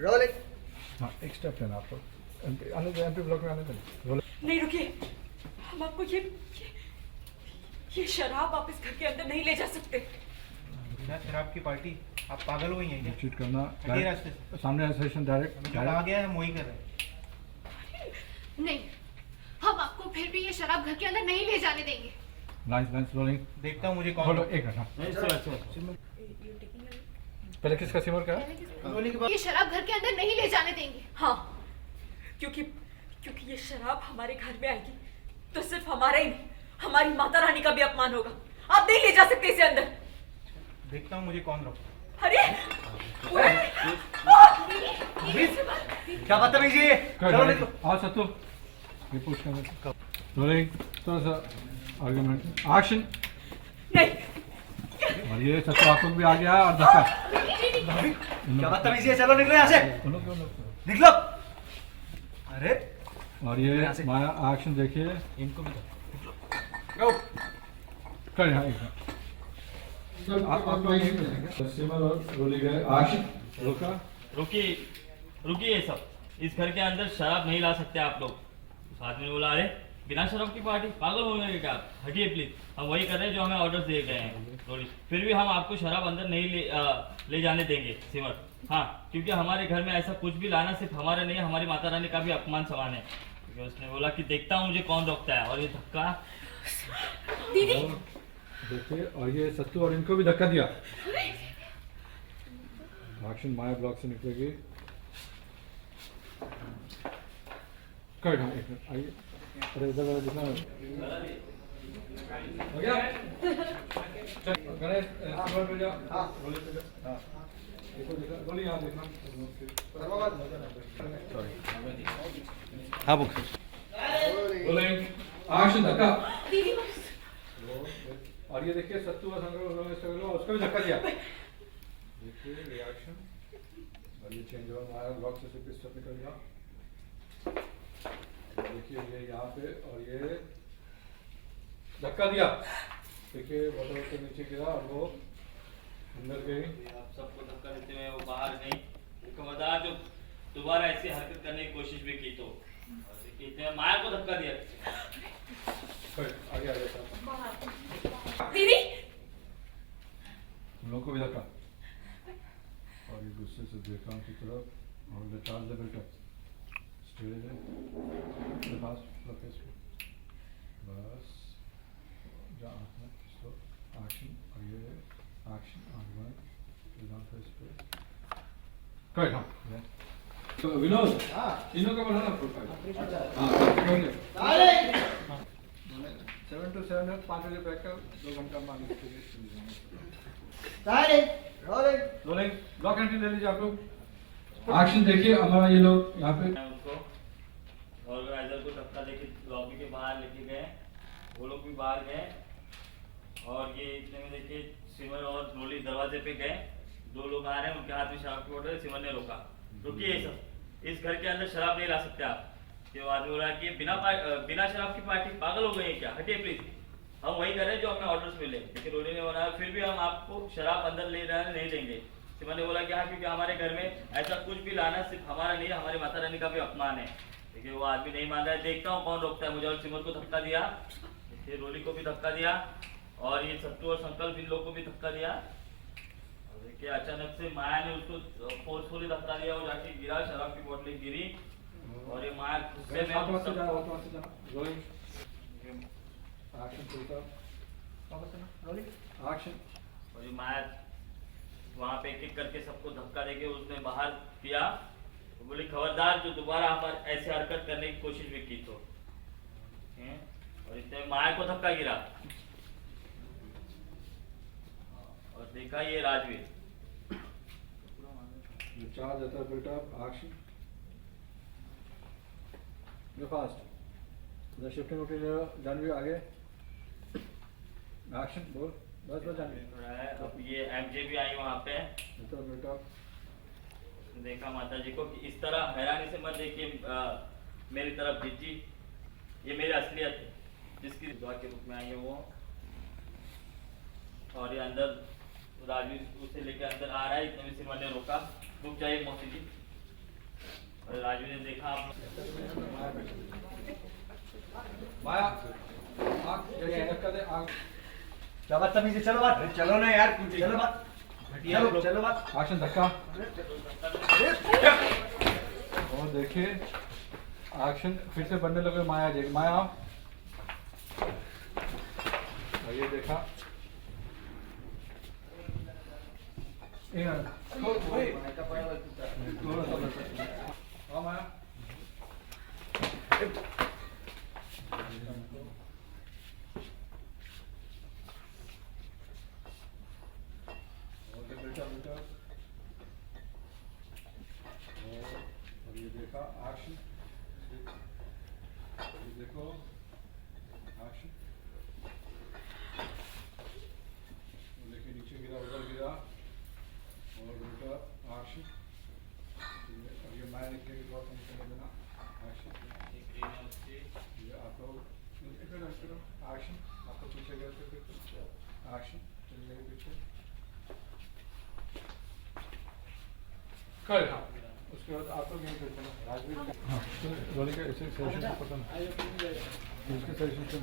Rolling. हाँ, एक step लेना आपको। एमपी ब्लॉक में आने देना। नहीं रुकिए, हम आपको ये शराब आप इस घर के अंदर नहीं ले जा सकते। शराब की पार्टी, आप पागल हो गई हैं क्या? चीट करना हटिए रास्ते से। सामने सेशन डायरेक्ट जो आ गया है हम वही कर रहे हैं। नहीं, हम आपको फिर भी ये शराब घर के अंदर नहीं ले जाने देंगे। Lines rolling. देखता हूँ मुझे कौन। बोलो एक मिनट। पहले किसका सिमर का है? ये शराब घर के अंदर नहीं ले जाने देंगे। हाँ, क्योंकि ये शराब हमारे घर में आएगी तो सिर्फ हमारा ही नहीं, हमारी माता रानी का भी अपमान होगा। आप नहीं ले जा सकते इसे अंदर। देखता हूँ मुझे कौन रोकता है। अरे क्या बदतमीजी है? चलो निकलो। आओ सत्तू, ये पुश करना। रोलिंग, थोड़ा सा आर्गुमेंट, एक्शन। नहीं, और ये सत्तू आपको भी आ गया और धक्का। क्या बदतमीजी है? चलो निकलो यहाँ से। निकलो। अरे और ये माया एक्शन देखिए। इनको भी गो। कर यहाँ एक आप सिमर और रोलिंग है एक्शन। रोका। रुकिए रुकिए, ये सब इस घर के अंदर शराब नहीं ला सकते आप लोग। उस आदमी ने बोला, अरे बिना शराब की पार्टी, पागल हो गए क्या आप? हटिए प्लीज, हम वही कर रहे हैं जो हमें ऑर्डर दिए गए हैं। थोड़ी फिर भी हम आपको शराब अंदर नहीं ले जाने देंगे सिमर। हाँ, क्योंकि हमारे घर में ऐसा कुछ भी लाना सिर्फ हमारा नहीं, हमारी माता रानी का भी अपमान समान है। क्योंकि उसने बोला कि देखता हूँ मुझे कौन रोकता है। और ये धक्का दीदी। देखिए, और ये सत्तू और इनको भी धक्का दिया। एक्शन माया ब्लॉक से निकलेगी। कर हाँ, एक मिनट आइए। अरे इधर वाला जितना हो गया। गणेश सिमर पे जाओ। हाँ, रोली पे जाओ। हाँ, देखो देखो, रोली यहाँ देखना। सॉरी। हाँ बुक। रोलिंग, एक्शन धक्का। दीदी और ये देखिए सत्तू और संग्रह उसको भी धक्का दिया। देखिए रिएक्शन, और ये चेंज हुआ, हमारा ब्लॉक से स्टेप निकल गया। देखिए ये यहाँ पे, और ये धक्का दिया। देखिए बोतल के नीचे गिरा और वो अंदर गई। आप सबको धक्का देते हुए वो बाहर गई। वो खबरदार जो दोबारा ऐसी हरकत करने की कोशिश भी की तो इतने माया को धक्का दिया। आगे आ गया दीदी। हम लोग को भी धक्का। और ये गुस्से से देखा उनकी तरफ और लेटार दे बेटा। स्ट्रेट है पास प्लस बस जहाँ है इसको एक्शन। और ये एक्शन आगे इधर फेस पे कर। हाँ तो विनोद, इन्हों का बनाना प्रोफाइल। हाँ 7 to 7 है, 5 बजे बैठ कर 2 घंटा मांगे के लिए। रोलिंग। रोलिंग, ब्लॉक एंट्री ले लीजिए आप लोग। एक्शन देखिए, हमारा ये लोग यहाँ पे उनको ऑर्गेनाइजर को धक्का देके लॉबी के बाहर लेके गए। वो लोग भी बाहर गए और ये इतने में देखिए सिमर और रोली दरवाजे पे गए। 2 लोग आ रहे हैं, उनके हाथ में शराब की बोतल है। सिमर ने रोका, रुकिए ये सब, इस घर के अंदर शराब नहीं ला सकते आप। कि वो आदमी बोल रहा है कि बिना शराब की पार्टी, पागल हो गई है क्या? हटिए प्लीज, हम वही कर रहे हैं जो हमें ऑर्डर्स मिले। लेकिन रोली ने बोला फिर भी हम आपको शराब अंदर ले जाने नहीं देंगे। सिमर ने बोला कि हाँ, क्योंकि हमारे घर में ऐसा कुछ भी लाना सिर्फ हमारा नहीं, हमारी माता रानी का भी अपमान है। लेकिन वो आदमी नहीं मान रहा है। देखता हूँ कौन रोकता है मुझे। और सिमर को धक्का दिया, फिर रोली को भी धक्का दिया और ये सत्तू और संकल्प इन लोग को भी धक्का दिया। और देखिए अचानक से माया ने उसको फोर्सफुली धक्का दिया और जाके गिरा, शराब की बोतल गिरी। और ये माया गुस्से में रोलिंग एक्शन चलता। Rolling action. और ये माया वहाँ पे एक एक करके सबको धक्का देके उसने बाहर किया। तो बोली खबरदार जो दोबारा हमारे ऐसी हरकत करने की कोशिश भी की तो। और इतने माया को धक्का गिरा और देखा ये राजवीर चार्ज आता है बिल्टअप एक्शन। गो फास्ट, उधर शिफ्टिंग रूटीन जानवी आगे एक्शन बोल। बस बस जानवी। अब ये एमजे भी आई वहाँ पे। बिल्टअप देखा माता जी को कि इस तरह हैरानी से मत देखिए मेरी तरफ जीजी, ये मेरी असलियत है जिसकी दुआ के रूप में आई है वो। और ये अंदर राजवीर उसे लेके अंदर आ रहा है। इतने में सिमर ने रोका, रुक जाइए मौसी जी, और राजू ने देखा आप माया आग जैसे धक्का दे आग क्या बदतमीजी, चलो बात, चलो ना यार कुछ चलो बात, हटिए आप लोग। चलो बात। एक्शन धक्का और देखिए एक्शन फिर से बनने लगे माया जी माया और ये देखा हाँ माया ओके बेटा बेटा और ये देखा एक्शन ये देखो एक्शन लेके नीचे गिरा उधर गिरा और बेटा एक्शन और ये मैं लिख के ड्रॉप नहीं करने देना एक्शन ये आपको इधर एक्शन आपको पीछे गए थे एक्शन चलिए गए पीछे कर हाँ उसके बाद आप लोग यहीं करते हैं राजवीर हाँ तो रोली का इसे सेशन को पता नहीं इसके सेशन से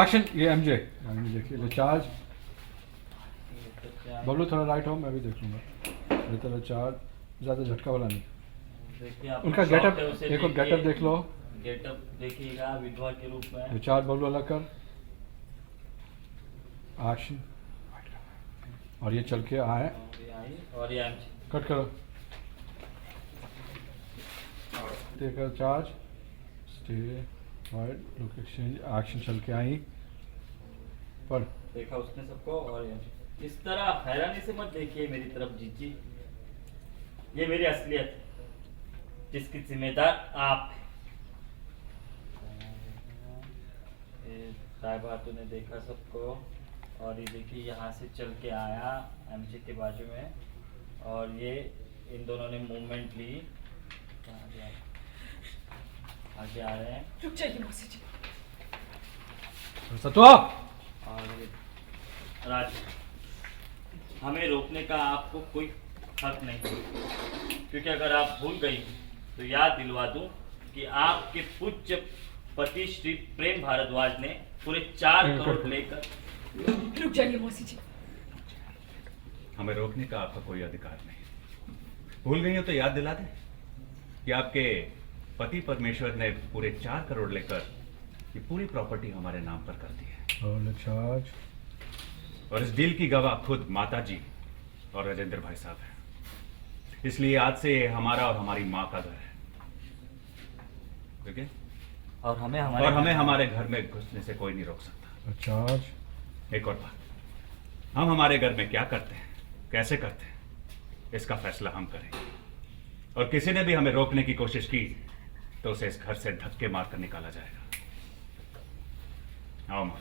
एक्शन ये एमजे देखिए रिचार्ज बबलू थोड़ा राइट हो मैं भी देख लूँगा ये तो रिचार्ज ज़्यादा झटका वाला नहीं देखिए आप उनका शॉप गेटअप है, उसे देखो देखिए। गेटअप देख लो गेटअप देखिएगा विधवा के रूप में रिचार्ज बबलू अलग कर एक्शन और ये चल के आए और ये आई और ये एमजी कट करो देखो charge stay wide look exchange action चल के आई पर देखा उसने सबको और ये इस तरह हैरानी से मत देखिए मेरी तरफ जीजी ये मेरी असलियत है जिसकी जिम्मेदार आप हैं। ये साहिबा ने देखा सबको और ये देखिए यहाँ से चल के आया एमजे के बाजू में और ये इन दोनों ने मूवमेंट ली आगे आ रहे हैं रुक जाइए मौसी जी। सतवा और ये राज हमें रोकने का आपको कोई हक नहीं क्योंकि अगर आप भूल गई तो याद दिलवा दूं कि आपके पूज्य पति श्री प्रेम भारद्वाज ने पूरे 4 करोड़ लेकर रुक जाइए मौसी जी। हमें रोकने का आपका कोई अधिकार नहीं। भूल गई हो तो याद दिला दें कि आपके पति परमेश्वर ने पूरे 4 करोड़ लेकर ये पूरी प्रॉपर्टी हमारे नाम पर कर दी है और चार्ज और इस डील की गवाह खुद माता जी और राजेंद्र भाई साहब हैं। इसलिए आज से ये हमारा और हमारी माँ का घर है, ठीक है? और हमें हमारे घर में घुसने से कोई नहीं रोक सकता। चार्ज एक और बात, हम हमारे घर में क्या करते हैं, कैसे करते हैं, इसका फैसला हम करेंगे और किसी ने भी हमें रोकने की कोशिश की तो उसे इस घर से धक्के मारकर निकाला जाएगा। आओ माँ।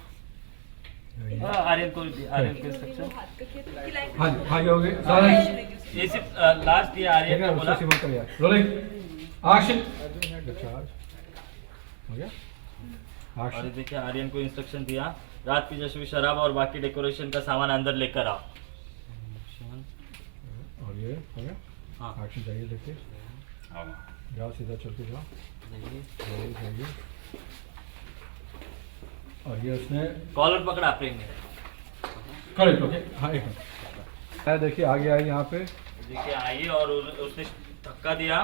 आर्यन को इंस्ट्रक्शन हाथ का किया तो खिलाएंगे। हाँ जी हाँ जी हो गई सारा ये सिर्फ लास्ट ये आर्यन ने बोला रोलिंग एक्शन चार्ज हो गया और ये एक्शन देखिए आर्यन को इंस्ट्रक्शन दिया रात की जश्वी शराब और बाकी डेकोरेशन का सामान अंदर लेकर आओ। और ये हो गया हाँ एक्शन चाहिए देखिए आओ माँ। जाओ सीधा चल के जाओ देखिए जाइए और ये उसने कॉलर पकड़ा प्रेम ने करेक्ट ओके हाँ एक मिनट देखिए आगे आई यहाँ पे देखिए आइए और उसने धक्का दिया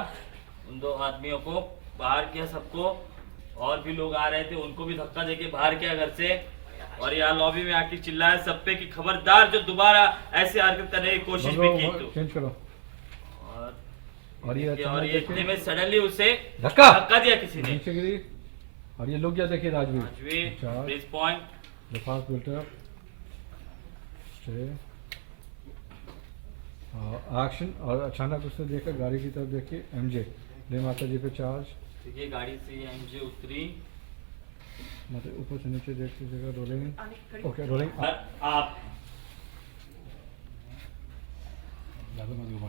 उन 2 आदमियों को बाहर किया सबको और भी लोग आ रहे थे उनको भी धक्का देके बाहर किया घर से और यहाँ लॉबी में आके चिल्लाया सब पे कि खबरदार जो दोबारा ऐसी हरकत करने की कोशिश भी की तो चेंज करो और ये और अचानक ये इतने देखिए में सडनली उसे धक्का दिया किसी ने। नीचे गिरी और ये लोग क्या देखिए राजवीर पांचवी please point The fast builder. Stay. Action और अचानक उसने देखा गाड़ी की तरफ देखी एमजे ले माता जी पे चार्ज देखिए गाड़ी से एमजे उतरी मतलब ऊपर से नीचे देख लीजिएगा रोलिंग आगे खड़ी। ओके रोलिंग और आप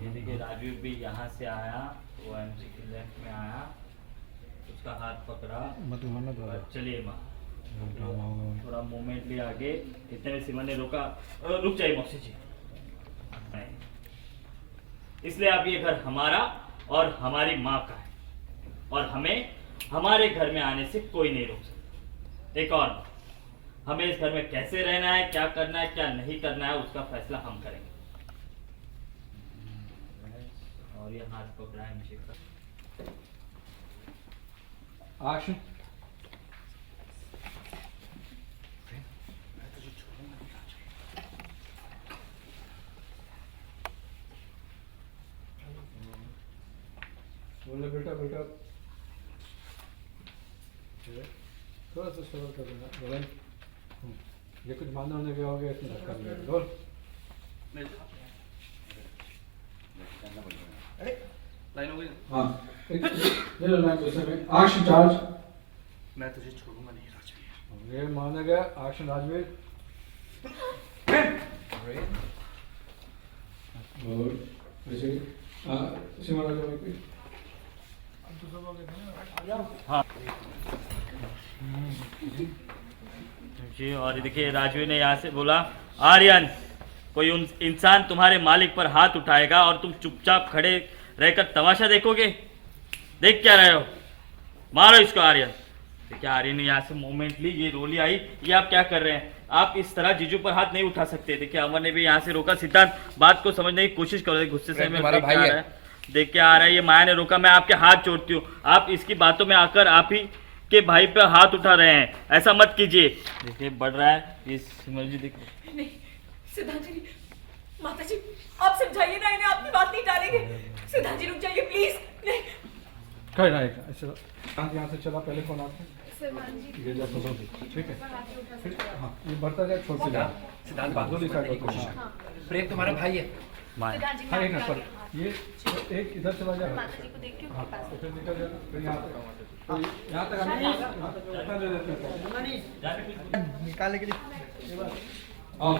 ये देखिए राजू भी यहाँ से आया वो एमजे के लेफ्ट में आया उसका हाथ पकड़ा मतलब मानना दो और चलिए माँ ड्रामा होगा थोड़ा मूवमेंट लिया आगे इतने में सिमन ने रोका रुक जाइए मौसी जी इसलिए अब ये घर हमारा और हमारी माँ का है, और हमें हमारे घर में आने से कोई नहीं रोक सकता। एक और बात, हमें इस घर में कैसे रहना है, क्या करना है, क्या नहीं करना है, उसका फैसला हम करेंगे। और ये हाथ पकड़ा है मुझे। Action. बोले बेटा बेटा थोड़ा सा सवाल कर देना बोले ये कुछ मानना होने गया हो गया इतना धक्का दिया बोल हाँ ले लो लाइन दूसरे में एक्शन चार्ज मैं तुझे छोड़ूंगा नहीं राजवीर। ये माना गया एक्शन राजवीर और वैसे सीमा राजा भाई पे हाँ जी, और देखिए राजवीर ने यहाँ से बोला, आर्यन कोई इंसान तुम्हारे मालिक पर हाथ उठाएगा और तुम चुपचाप खड़े रहकर तमाशा देखोगे? देख क्या रहे हो? मारो इसको आर्यन। देखिए आर्यन ने यहाँ से मूवमेंट ली, ये रोली आई। ये आप क्या कर रहे हैं? आप इस तरह जीजू पर हाथ नहीं उठा सकते। देखिए अमर ने भी यहाँ से रोका। सिद्धांत बात को समझने की कोशिश करो। गुस्से से मैं देख के आ रहा है, ये माया ने रोका। मैं आपके हाथ जोड़ती हूँ, आप इसकी बातों में आकर आप ही के भाई पर हाथ उठा रहे हैं। ऐसा मत कीजिए। देखिए बढ़ रहा है इस जी। देखो नहीं सिद्धांत जी, माता जी आप समझाइए ना इन्हें, आपकी बात नहीं टालेंगे। सिद्धांत जी रुक जाइए प्लीज। नहीं कहीं ना ऐसे यहाँ से चला पहले फोन आपको सिद्धांत जी ये जैसा दो ठीक है हाथ नहीं उठा फिर सकते। हाँ ये बढ़ता जाए छोड़ से जाए सिद्धांत बात को समझने की कोशिश कर। प्रेम तुम्हारा भाई है। माया सिद्धांत जी हाँ मैं एक आपके मिनट आगे पर ये एक इधर चला जाए माता जी को देख के हाँ उनके पास तो फिर निकल जाएगा फिर यहाँ तक आने यहाँ ले लेते हैं निकालने के लिए हाँ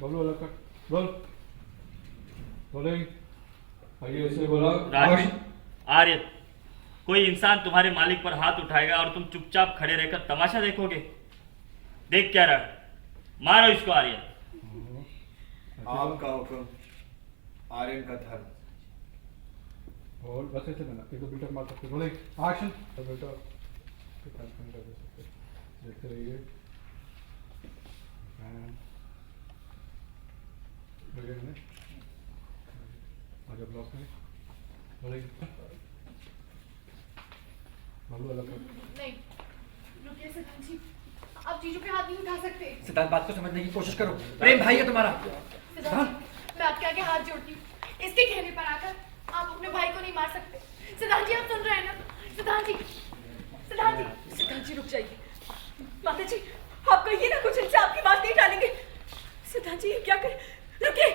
बोलो अलग कर बोल बोलेंगे आइए ऐसे बोला राजवीर, आर्यन कोई इंसान तुम्हारे मालिक पर हाथ उठाएगा और तुम चुपचाप खड़े रहकर तमाशा देखोगे? देख क्या रहा है? मारो इसको आर्यन। आपका हुक्म, आर्यन का धर्म। और बस ऐसे देना एक दो बीटर मार सकते बोले एक्शन तो बेटा देखते रहिए आजा ब्लॉक में बोले बोलो अलग कर नहीं रुकिए सिद्धांत जी, आप जीजू पे हाथ नहीं उठा सकते। सिद्धांत बात को समझने की कोशिश करो। प्रेम भाई है तुम्हारा। सिद्धांत मैं आपके आगे हाथ जोड़ती हूँ, इसके कहने पर आकर आप अपने भाई को नहीं मार सकते। सिद्धांत जी आप सुन रहे हैं ना? सिद्धांत जी सिद्धांत जी सिद्धांत जी रुक जाइए। माता जी आप कहिए ना कुछ, इनसे आपकी बात नहीं टालेंगे। सिद्धांत जी ये क्या कर, रुकिए।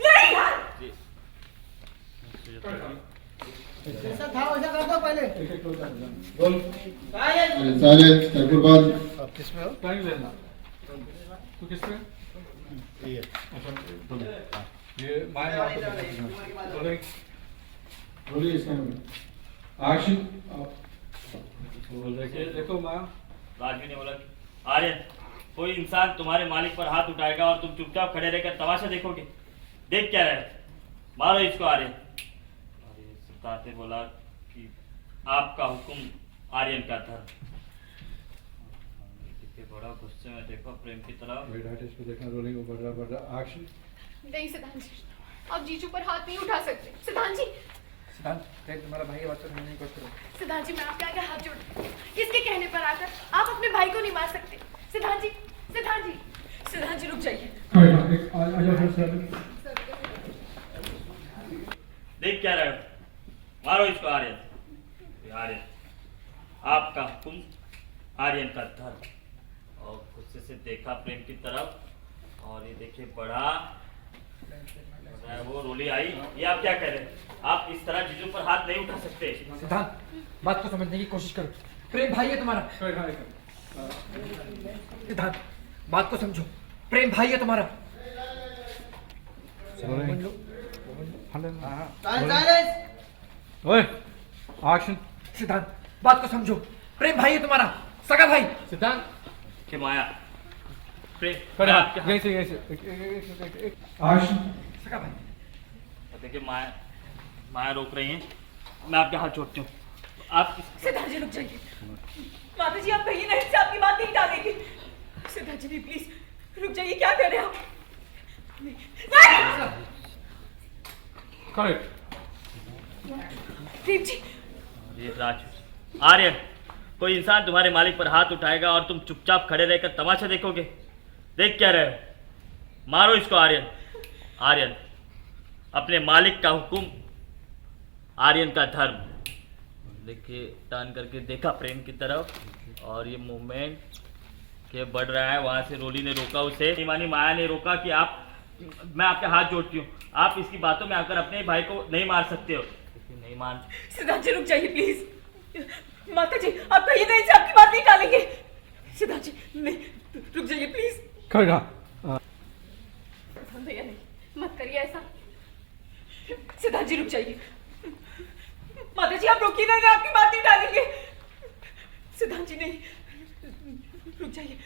नहीं एक एक क्लोज कर बोल साइलेंस ठाकुरबाद। अब किस में हो? टाइम लेना तू किस पे ये अच्छा बोलो ये माया बोले बोलिए इसका एक्शन बोल देखिए देखो माया राजवीर ने बोला कि आर्यन कोई इंसान तुम्हारे मालिक पर हाथ उठाएगा और तुम चुपचाप खड़े रहकर तमाशा देखोगे? देख क्या रहे? मारो इसको आर्यन। और ये सिद्धार्थ ने बोला कि आपका हुक्म, आर्यन का धर्म। कितने बड़ा गुस्से में देखो प्रेम की तरफ। वेट हाइट इस पे देखना रोलिंग बढ़ रहा एक्शन नहीं सिद्धांत जी आप जीजू पर हाथ नहीं उठा सकते। सिद्धांत जी सिद्धांत प्रेम तुम्हारा भाई है, बात को समझने की कोशिश करो। सिद्धांत जी मैं आपके आगे हाथ जोड़ती हूँ, इसके कहने पर आकर आप अपने भाई को नहीं मार सकते। सिद्धांत जी सिद्धांत जी सिद्धांत जी रुक जाइए। आजा फिर से देख क्या रहे हो? मारो इसको आर्यन। आर्यन आपका हुक्म, आर्यन का धर्म। और गुस्से से देखा प्रेम की तरफ, और ये देखिए बढ़ा वो रोली आई। ये आप क्या कह रहे हैं? आप इस तरह जीजू पर हाथ नहीं उठा सकते। सिद्धांत बात को समझने की कोशिश करो। प्रेम भाई है तुम्हारा। सिद्धांत बात को समझो। प्रेम भाई है तुम्हारा। ओए एक्शन सिद्धांत बात को समझो। प्रेम भाई है तुम्हारा। सका भाई सिद्धांत कि माया प्रेम खड़े मैं हाथ आपके यहीं से आर्शन सका भाई देखिए माया माया रोक रही हैं, मैं आपके हाथ जोड़ती हूँ। आप सिद्धार्थ जी रुक जाइए। माता जी आप कहिए ना, इससे आपकी बात नहीं टालेंगे। सिद्धार्थ जी प्लीज रुक जाइए, क्या कर रहे हैं आप? नहीं। करेक्ट प्रेम जी ये राज आर्यन, कोई इंसान तुम्हारे मालिक पर हाथ उठाएगा और तुम चुपचाप खड़े रहकर तमाशा देखोगे? देख क्या रहे हो? मारो इसको आर्यन। आर्यन, अपने मालिक का हुक्म, आर्यन का धर्म। देखिए टर्न करके देखा प्रेम की तरफ और ये मूवमेंट के बढ़ रहा है। वहां से रोली ने रोका उसे, मानी माया ने रोका कि आप, मैं आपके हाथ जोड़ती हूँ, आप इसकी बातों में आकर अपने भाई को नहीं मार सकते हो। लेकिन नहीं मान। सिद्धार्थ जी रुक जाइए प्लीज। माता जी आप कहिए ना, इससे आपकी बात नहीं टालेंगे। सिद्धार्थ जी नहीं, रुक जाइए प्लीज। खड़ा भैया नहीं, मत करिए ऐसा। सिद्धार्थ जी रुक जाइए। माता जी आप रोकिए ना, आपकी बात नहीं टालेंगे। सिद्धार्थ जी नहीं, रुक जाइए।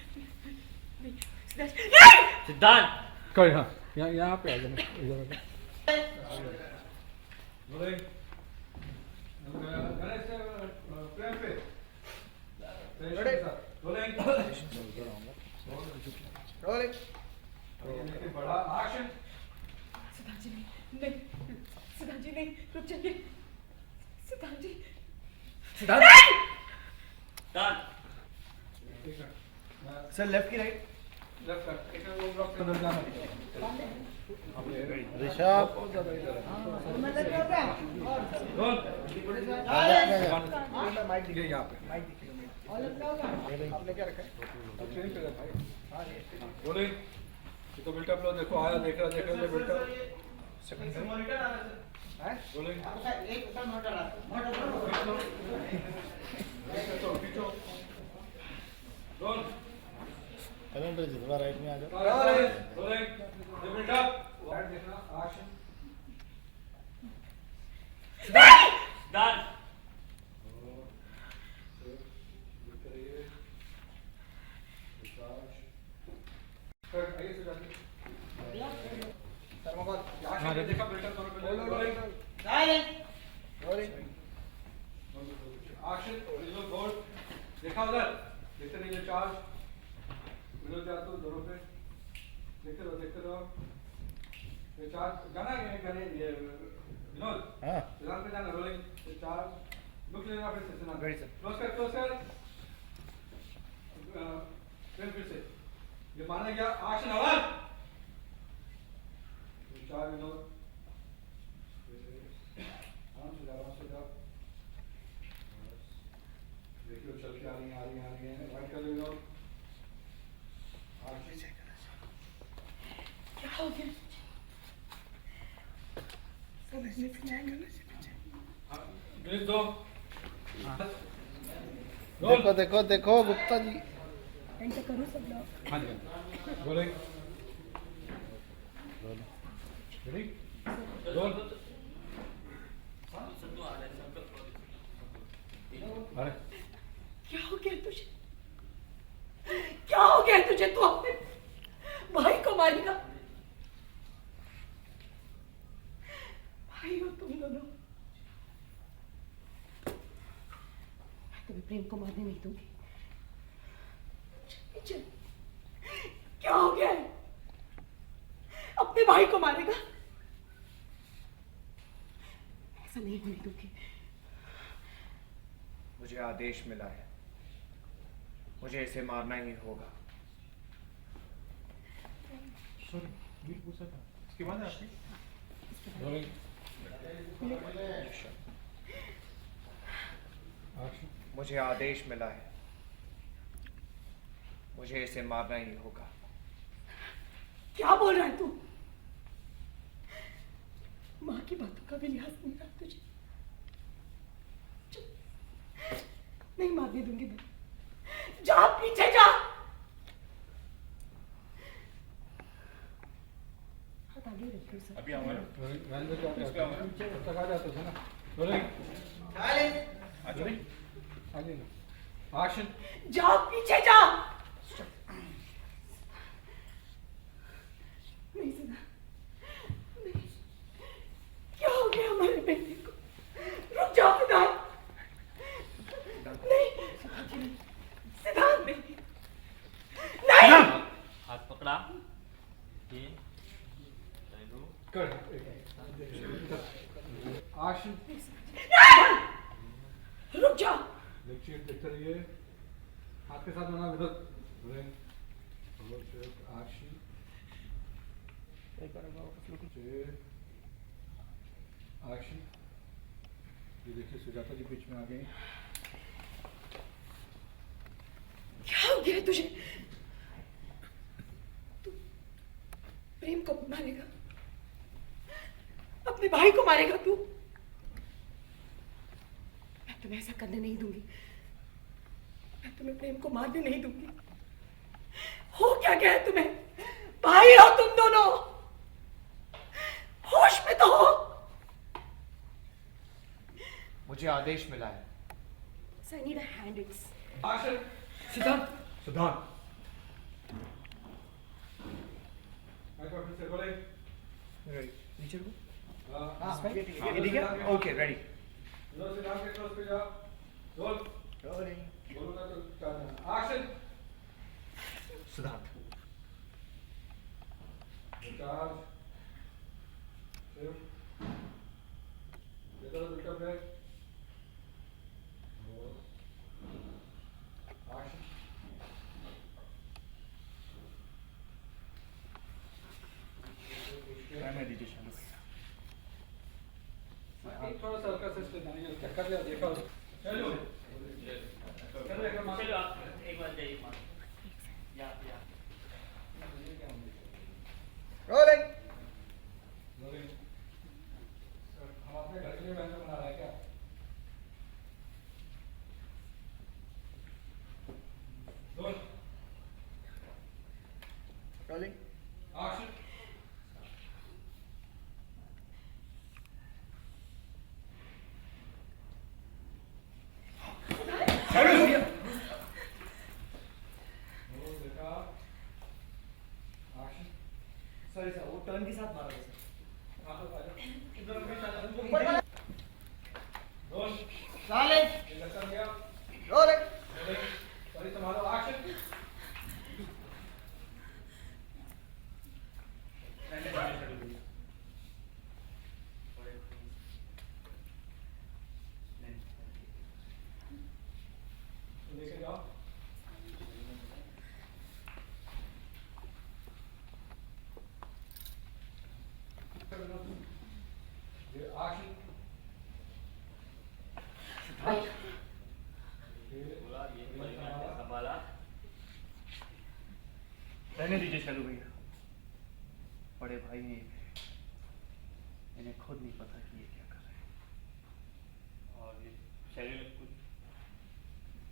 नहीं, सिद्धार्थ जी नहीं! सिद्धांत खड़ा यहाँ पे आ जाना बड़ा एक्शन सिद्धार्थ जी नहीं, सिद्धार्थ जी नहीं, रुक जाइए। सिद्धार्थ जी सिद्धार्थ सिद्धांत सर लेफ्ट की राइट बोले तो बिल्टअप लो, देखो आया, देख रहा बेटा बोले थोड़ा राइट में आ जाओ। बोले बिल्टअप देखना एक्शन सिद्धांत देखा बिल्टअप दोनों पे एक्शन बोर्ड देखा उधर, देखते रहिए चार्ज विनोद जातु दोनों पे देखते रहो ये चार्ज गाना गाने ये विनोद सिद्धांत पे जाना, रोलिंग चार्ज लुक लेना फिर से सिद्धांत क्लोज कर फिर से ये माना गया एक्शन आवाज चार्ज विनोद आराम से जाओ देखियो चल के आ रही है राइट कर लो क्या हो गया? प्लीज दो देखो देखो देखो गुप्ता जी। ऐसा करो सब लोग। हाँ जी बोले रेडी रोल अरे क्या हो गया तुझे? क्या हो गया तुझे? तू अपने भाई को मारेगा? भाई हो तुम दोनों। मैं तुम्हें प्रेम को मारने नहीं दूंगी। चल, क्या हो गया है? अपने भाई को मारेगा? ऐसा नहीं होने दूंगी। मुझे आदेश मिला है, मुझे इसे मारना ही होगा। सॉरी बीट पूछा था, इसके बाद आपकी रोलिंग मुझे आदेश मिला है, मुझे इसे मारना ही होगा। क्या बोल रहा है तू? माँ की बातों का भी लिहाज नहीं रहा तुझे। चुप। नहीं मारने दूंगी मैं। जा पीछे जा। हाथ आगे रखो सर। अभी हमारा तब तक आ जाते थे ना। रोलिंग आगे एक्शन जाओ पीछे जाओ। नहीं सुना, नहीं। क्या हो गया हमारे बेटे को? रुक जाओ सिद्धांत। नहीं सिद्धांत, नहीं नहीं। हाथ पकड़ा ये चलो कर आशन रुक जाओ। लेफ्ट शीट देखते रहिए, हाथ के साथ बना विनोद रोलिंग आशन एक्शन। ये देखिए सुजाता जी बीच में आ गई। क्या हो गया तुझे? तू प्रेम को मारेगा, अपने भाई को मारेगा तू? मैं तुम्हें ऐसा करने नहीं दूंगी। मैं तुम्हें प्रेम को मारने नहीं दूंगी। हो क्या गया है तुम्हें? भाई हो तुम दोनों, होश में तो हो। मुझे आदेश मिला है। So I need a hand. It's आशन सिद्धांत, सिद्धांत मैं तो फिर से बोले नीचे को हाँ ये ठीक है, ओके रेडी। विनोद सिद्धांत के क्लोज पे जाओ, रोल बोलूंगा तो चलना। एक्शन सिद्धांत चार्ज शिफ्ट लेटर बिल्टअप है एक्शन। रहने दीजिए शानू भैया। थोड़ा सा हल्का सा स्टेप नहीं है, कर दिया देखा चलो चलो आप एक बार जाइए यहाँ रोलिंग रोलिंग हम अपने घर के लिए व्यंजन बना रहे हैं क्या? Role rolling action. रोल देखा एक्शन। सॉरी सर, वो टर्न के साथ मारा था सर। हाँ तो आ जाओ इधर भी चला रोल साले ये लगा गया रोलिंग। रोलिंग सॉरी संभालो एक्शन। लेके जाओ ये एक्शन। बोला ये परिवार ने संभाला। रहने दीजिए शानू भैया। बड़े भाई हैं इन्हें खुद नहीं पता कि ये क्या कर रहे हैं। और ये शरीर में कुछ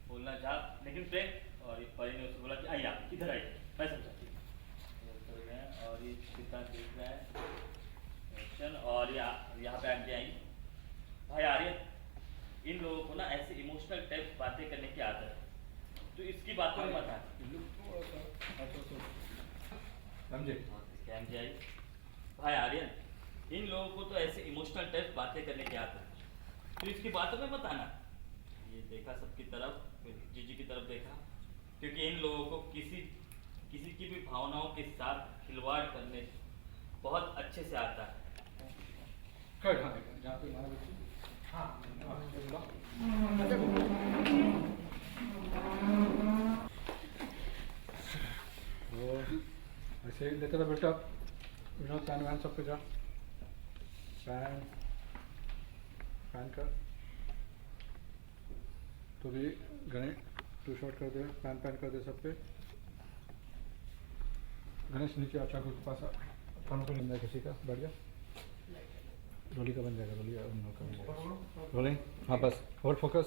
बोलना चाह लेकिन प्रेम और ये परी ने उससे बोला कि आइए आप इधर आइए मैं समझाती हूँ। और ये सिद्धांत देख रहा है एक्शन। और यहाँ पे आंटी आई भाई आर्यन, इन लोगों को ना ऐसे इमोशनल टाइप बातें करने की आदत है, तो इसकी बातों में मत आ। समझे कैम जी आई भाई आर्यन, इन लोगों को तो ऐसे इमोशनल टाइप बातें करने की आदत है, तो इसकी बातों में मत आना। ये देखा सबकी तरफ, फिर जीजी की तरफ देखा, क्योंकि इन लोगों को किसी की भी भावनाओं के साथ खिलवाड़ करने बहुत अच्छे से आता है। कट हाँ जहाँ पे मारा बच्ची ऐसे ही लेते रहो बेटा। विनोद पैन वैन सब पे जा, पैन पैन कर तो भी गणेश टू शॉट कर दे, पैन पैन कर दे सब पे। गणेश नीचे अच्छा कुछ पास कानों को बन जाए किसी का, बैठ जा। रोली का बन जाएगा, रोली का बन जाएगा। रोलिंग हाँ बस होल्ड फोकस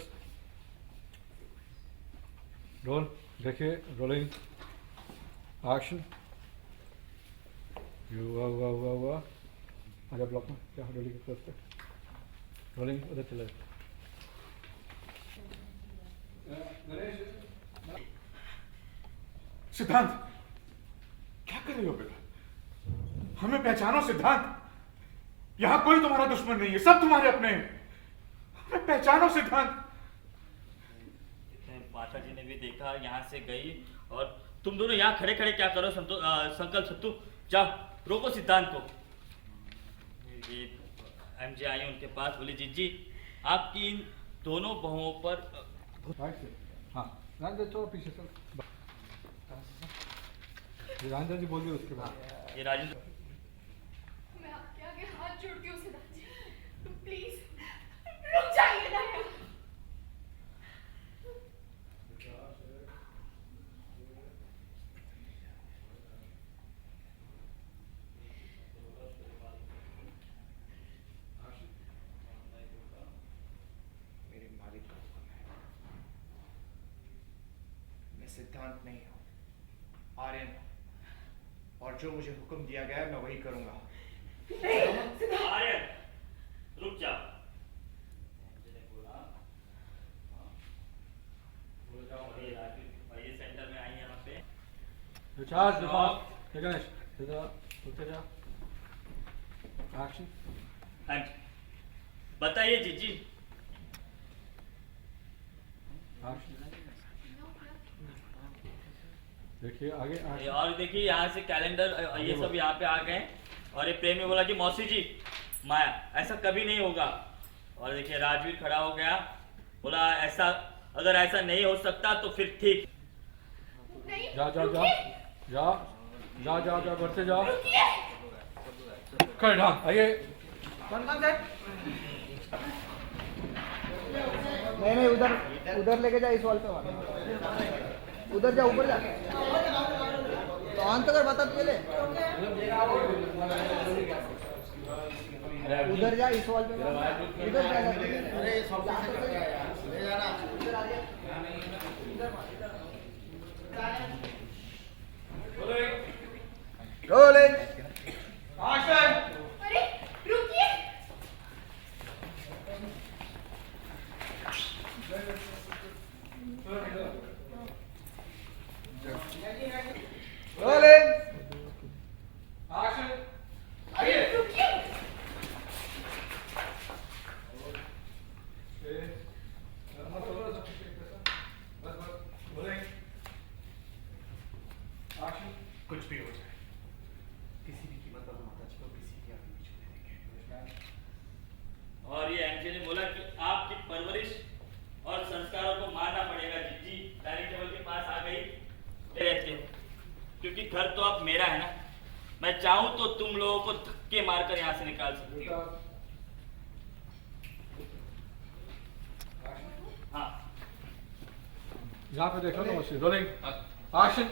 रोल देखिए रोलिंग एक्शन। हुआ आजा ब्लॉक में क्या रोली के क्लोज पे रोलिंग उधर चले। सिद्धांत, क्या कर रहे हो बेटा? हमें पहचानो सिद्धांत। यहां कोई तुम्हारा दुश्मन नहीं है, सब तुम्हारे अपने हैं। हमें पहचानो सिद्धांत। माता जी ने भी देखा, यहाँ से गई, और तुम दोनों यहाँ खड़े खड़े क्या करो? संकल्प सत्तू, जाओ रोको सिद्धांत को। ये एमजे आई उनके पास, बोली जीजी आपकी इन दोनों बहुओं पर हाँ, राजेंद्र थोड़ा पीछे चल। राजेंद्र जी बोलिए उसके बाद। ये राजेंद्र, मैं आपके आगे हाथ जोड़ती हूँ सिद्धांत जी, प्लीज रुक जाइए ना यहाँ। मेरे मालिक का हुक्म है। मैं सिद्धांत नहीं हूँ, आर्यन हूँ, और जो मुझे हुक्म दिया गया है मैं वही करूंगा। आर्यन रुक जा। एमजे ने बोला, हाँ, बोल जाओ, ये राजू ये सेंटर में आई यहाँ पे। विचार विभाग, गणेश, इधर उतर जा। एक्शन। हाँ जी, बताइए जीजी। देखिए आगे और देखिए यहाँ से कैलेंडर ये सब यहाँ पे आ गए, और ये प्रेम में बोला कि मौसी जी माया ऐसा कभी नहीं होगा। और देखिए राजवीर खड़ा हो गया, बोला ऐसा अगर ऐसा नहीं हो सकता तो फिर ठीक। नहीं, जा जा जा रुकिए, जा जा जा जा बढ़ते जा। रुकिए। कर ढाल आइए। नहीं नहीं, उधर उधर लेके जा, इस वॉल पे मार। उधर जा, ऊपर जा, तो ऑन तो कर, बता तो पहले। उधर जा, इस वॉल पे मार। उधर जा, अरे इस वॉल पे ले जाना, उधर आ जा, इधर मार। Rolling action. अरे रुकिए, रोलिंग एक्शन। अरे रुकिए। कुछ भी हो जाए, किसी भी कीमत पर माता जी को किसी भी आदमी नहीं छूने देंगे। और ये एमजे ने बोला कि आपकी परवरिश और संस्कारों को मानना पड़ेगा। जीजी डाइनिंग टेबल के पास आ गई, रहते हो क्योंकि घर तो अब मेरा है ना। मैं चाहूं तो तुम लोगों को धक्के मारकर यहाँ से निकाल सकती हूँ। हाँ, यहाँ पे देखो ना, रोलिंग एक्शन।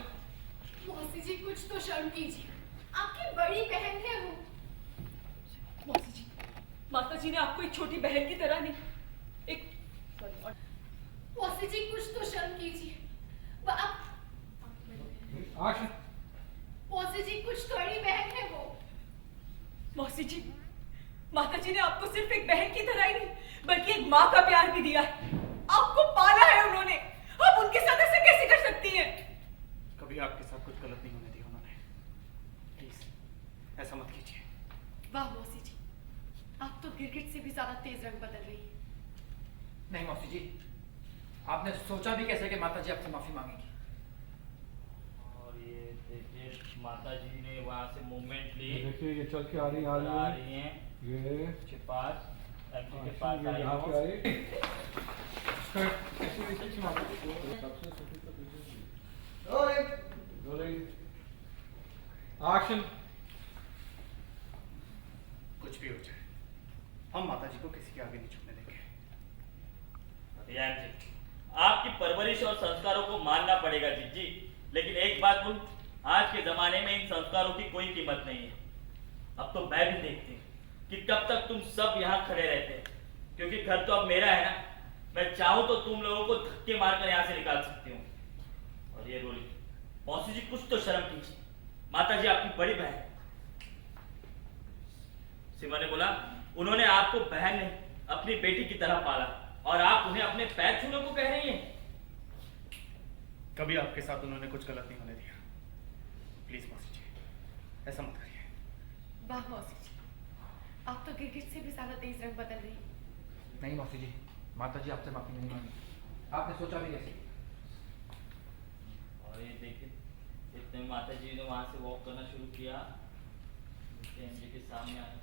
मौसी जी कुछ तो शर्म कीजिए, आपकी बड़ी बहन है वो। मौसी जी, माता जी ने आपको एक छोटी बहन की तरह नहीं, एक मौसी जी कुछ तो शर्म कीजिए। एक्शन। मौसी जी कुछ तो बड़ी बहन है वो। मौसी जी, माता जी ने आपको सिर्फ एक बहन की तरह ही नहीं बल्कि एक माँ का प्यार भी दिया है। आपको पाला है उन्होंने, आप उनके साथ ऐसे कैसे कर सकती हैं? कभी आपके साथ कुछ गलत नहीं होने दिया उन्होंने, प्लीज ऐसा मत कीजिए। वाह मौसी जी, आप तो गिरगिट से भी ज्यादा तेज रंग बदल रही है। नहीं मौसी जी, आपने सोचा भी कैसे कि माता जी आपसे माफी मांगेंगी? और ये देखिए माता जी ने वहाँ से मूवमेंट ली, देखिए ये चल के आ रही आ है रही हैं ये के पास, एमजे के पास आई यहाँ पे हैं। आई। Rolling action. कुछ भी हो जाए, हम माता जी को किसी के आगे नहीं झुकने देंगे। एमजे, आपकी परवरिश और संस्कारों को मानना पड़ेगा जीजी, लेकिन एक बात बोल, आज के जमाने में इन संस्कारों की कोई कीमत नहीं है। अब तो मैं भी देखती हूँ कि कब तक तुम सब यहाँ खड़े रहते हैं, क्योंकि घर तो अब मेरा है ना। मैं चाहूँ तो तुम लोगों को धक्के मारकर यहाँ से निकाल सकती हूँ। और ये रोली, मौसी जी कुछ तो शर्म कीजिए, माता जी आपकी बड़ी बहन है। सीमा ने बोला उन्होंने आपको बहन नहीं अपनी बेटी की तरह पाला, और आप उन्हें अपने पैर छूने को कह रही हैं। कभी आपके साथ उन्होंने कुछ गलत नहीं होने दिया। प्लीज मौसी जी, ऐसा मत करिए। वाह मौसी जी, आप तो गिरगिट से भी ज्यादा तेज रंग बदल रही हैं। नहीं मौसी जी, माता जी आपसे माफी नहीं मांगी। आपने सोचा भी कैसे? और ये देखिए, इतने में माता जी ने वहाँ से वॉक करना शुरू किया, एमजे के सामने आए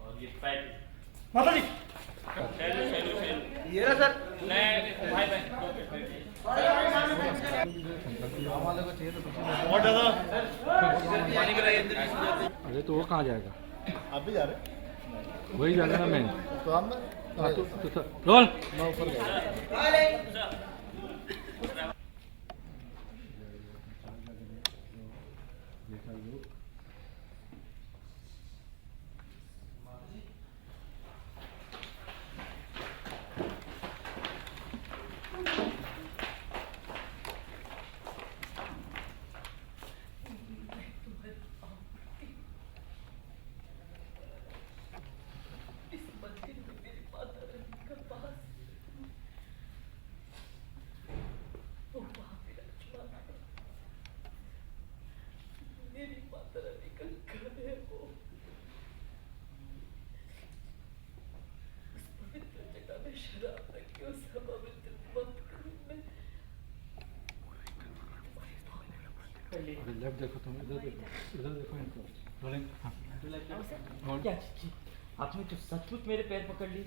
और ये पैट माता जी ये रहा सर। नहीं भाई भाई वाले को चाहिए तो कुछ अरे तो वो कहाँ जाएगा? आप भी जा रहे वही जाएगा ना मैं। तो हम रोल। लेफ्ट देखो तुम, इधर देखो इनको। रोलिंग। हाँ। क्या चीची? आपने तो सचमुच मेरे पैर पकड़ लिए।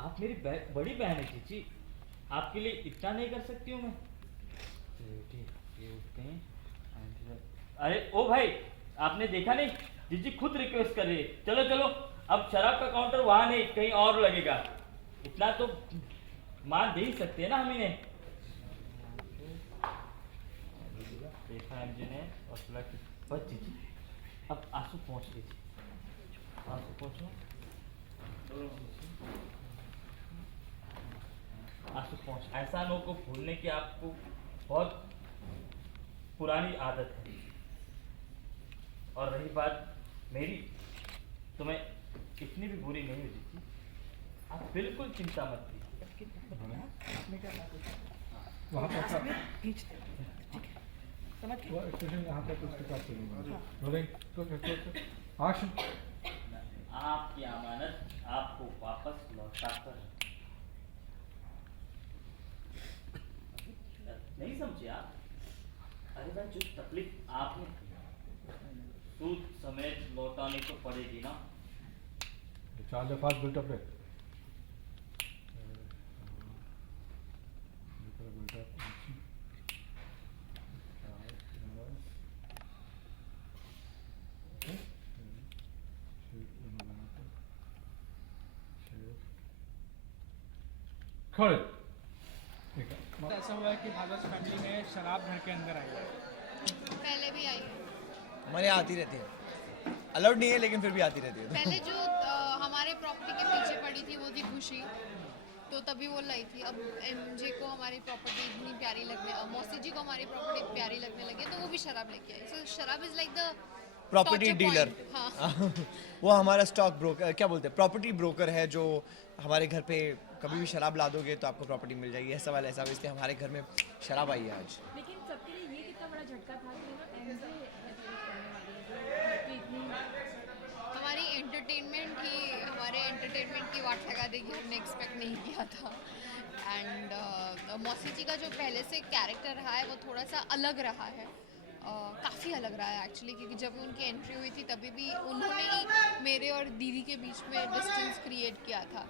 आप मेरी बड़ी बहन है चीची, आपके लिए इतना नहीं कर सकती हूँ मैं। ये उठते हैं। अरे ओ भाई, आपने देखा नहीं, जीजी खुद रिक्वेस्ट कर रही है, चलो चलो, अब शराब का काउंटर वहां नहीं कहीं और लगेगा। इतना तो मान दे ही सकते हैं ना हम इन्हें। देखा एमजे ने और बोला कि बस जीजी अब आंसू पहुंच लीजिए, आंसू पहुंचो, आंसू पहुंच। एहसानों को भूलने की आपको बहुत पुरानी आदत है। और रही बात मेरी, तो मैं इतनी भी बुरी नहीं हुई थी, आप बिल्कुल चिंता मत कीजिए। वहाँ पर यहाँ पर कुछ किताब चलेंगे। रोलिंग। एक्शन। आपकी अमानत आपको वापस लौटाकर नहीं समझे आप? अरे भाई, जो तकलीफ आपने सूद समेत लौटाने को पड़ेगी ना। चार्ज फास्ट बिल्ट अप है। ऐसा हुआ है कि भागवत फैमिली में शराब घर के अंदर आई है। पहले भी आई है। हमारे यहाँ आती रहती है, अलाउड नहीं है लेकिन फिर भी आती रहती है। पहले जो हमारे प्रॉपर्टी के पीछे पड़ी थी वो थी खुशी, तो तभी वो लाई थी। अब एमजे को हमारी प्रॉपर्टी इतनी प्यारी लगने, मौसी जी को हमारी प्रॉपर्टी प्यारी लगने लगी, तो वो भी शराब लेके आई। सो शराब is like the property dealer. हाँ। वो हमारा स्टॉक ब्रोकर, क्या बोलते हैं, प्रॉपर्टी ब्रोकर है, जो हमारे घर पे कभी भी शराब ला दोगे तो आपको प्रॉपर्टी मिल जाएगी। ऐसा वाला ऐसा, इसलिए हमारे घर में शराब आई है आज। लेकिन सबके लिए ये कितना बड़ा झटका था कि एमजे इतनी हमारी एंटरटेनमेंट ही हमारे एंटरटेनमेंट की वाट लगा देगी, हमने एक्सपेक्ट नहीं किया था। एंड मौसी जी का जो पहले से कैरेक्टर रहा है वो थोड़ा सा अलग रहा है, काफ़ी अलग रहा है एक्चुअली, क्योंकि जब उनकी एंट्री हुई थी तभी भी उन्होंने ही मेरे और दीदी के बीच में डिस्टेंस क्रिएट किया था।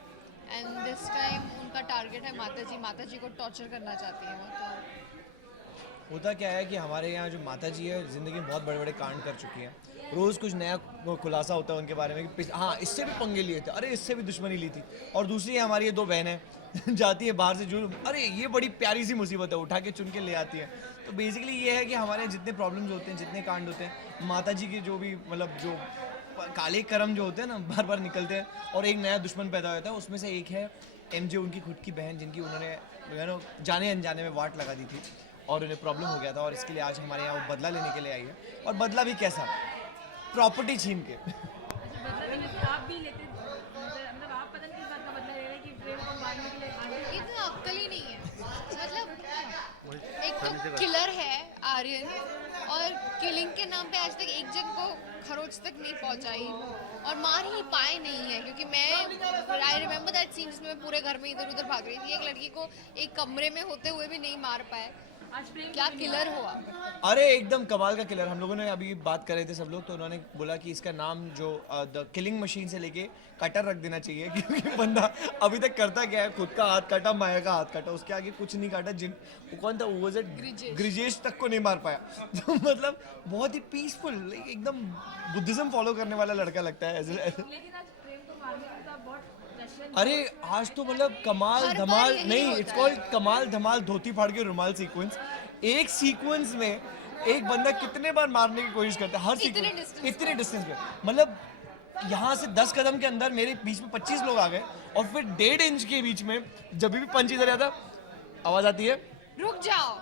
एंड दिस टाइम उनका टारगेट है माता जी को टॉर्चर करना चाहती है वो। तो होता क्या है कि हमारे यहाँ जो माता जी है ज़िंदगी में बहुत बड़े बड़े कांड कर चुकी हैं। रोज़ कुछ नया खुलासा होता है उनके बारे में कि हाँ इससे भी पंगे लिए थे, अरे इससे भी दुश्मनी ली थी। और दूसरी है हमारी ये दो बहनें जाती है बाहर से जो, अरे ये बड़ी प्यारी सी मुसीबत है, उठा के चुन के ले आती है। तो बेसिकली ये है कि हमारे यहाँ जितने प्रॉब्लम्स होते हैं, जितने कांड होते हैं, माता जी के जो भी मतलब जो काले कर्म जो होते हैं ना बार बार निकलते हैं और एक नया दुश्मन पैदा होता है। उसमें से एक है एमजे, उनकी खुद की बहन, जिनकी उन्होंने जाने अनजाने में वाट लगा दी थी और उन्हें प्रॉब्लम हो गया था, और इसके लिए आज हमारे यहाँ वो बदला लेने के लिए आई है। और बदला भी कैसा, प्रॉपर्टी छीन के। बदला लेने तो आप भी लेते, मतलब आप पता नहीं किस बात का बदला ले रहे हैं कि प्रेम को मारने के लिए आगे। ये ना अक्ल ही नहीं है। मतलब एक तो किलर है आर्यन, और किलिंग के नाम पे आज तक एक जन को खरोच तक नहीं पहुंचाई और मार ही पाए नहीं है। क्योंकि मैं आई रिमेम्बर दैट सीन जिसमें मैं पूरे घर में इधर उधर भाग रही थी, एक लड़की को एक कमरे में होते हुए भी नहीं मार पाए। क्या किलर हुआ। अरे एकदम कमाल का किलर। हम लोगों ने अभी बात कर रहे थे सब लोग, तो उन्होंने बोला कि इसका नाम जो द किलिंग मशीन से लेके कटर रख देना चाहिए, क्योंकि बंदा अभी तक करता क्या है, खुद का हाथ काटा, माया का हाथ काटा, उसके आगे कुछ नहीं काटा। जिन वो कौन था, वो ग्रिजेश तक को नहीं मार पाया। तो मतलब बहुत ही पीसफुल, एकदम बुद्धिज्म फॉलो करने वाला लड़का लगता है। अरे आज तो मतलब कमाल धमाल नहीं, इट्स कॉल्ड कमाल धमाल धोती फाड़ के रुमाल सीक्वेंस। एक सीक्वेंस में एक बंदा कितने बार मारने की कोशिश करता है, हर सीक्वेंस इतने डिस्टेंस पे। मतलब यहाँ से 10 कदम के अंदर मेरे बीच में 25 लोग आ गए, और फिर 1.5 इंच के बीच में जब भी पंच इधर आता आवाज आती है रुक जाओ,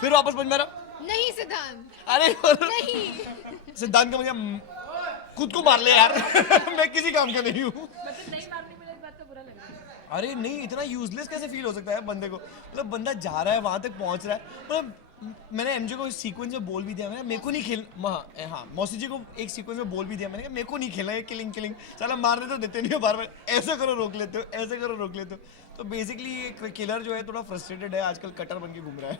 फिर वापस पंच मारा। नहीं सिद्धांत, अरे नहीं सिद्धांत का मुझे खुद को मार ले यार। मैं किसी काम का नहीं हूँ। अरे नहीं, इतना यूजलेस कैसे फील हो सकता है बंदे को। मतलब बंदा जा रहा है, वहां तक पहुंच रहा है। मतलब मैंने एमजे को इस सीक्वेंस में बोल भी दिया, मैंने मेरे को नहीं खेल, हाँ मौसी जी को एक सीक्वेंस में बोल भी दिया मैंने, मेरे को नहीं खेलना है किलिंग किलिंग। साला मारने तो देते नहीं हो, बार बार ऐसे करो रोक लेते हो, ऐसे करो रोक लेते हो। तो बेसिकली ये किलर जो है थोड़ा फ्रस्ट्रेटेड है, आजकल कटर बन के घूम रहा है।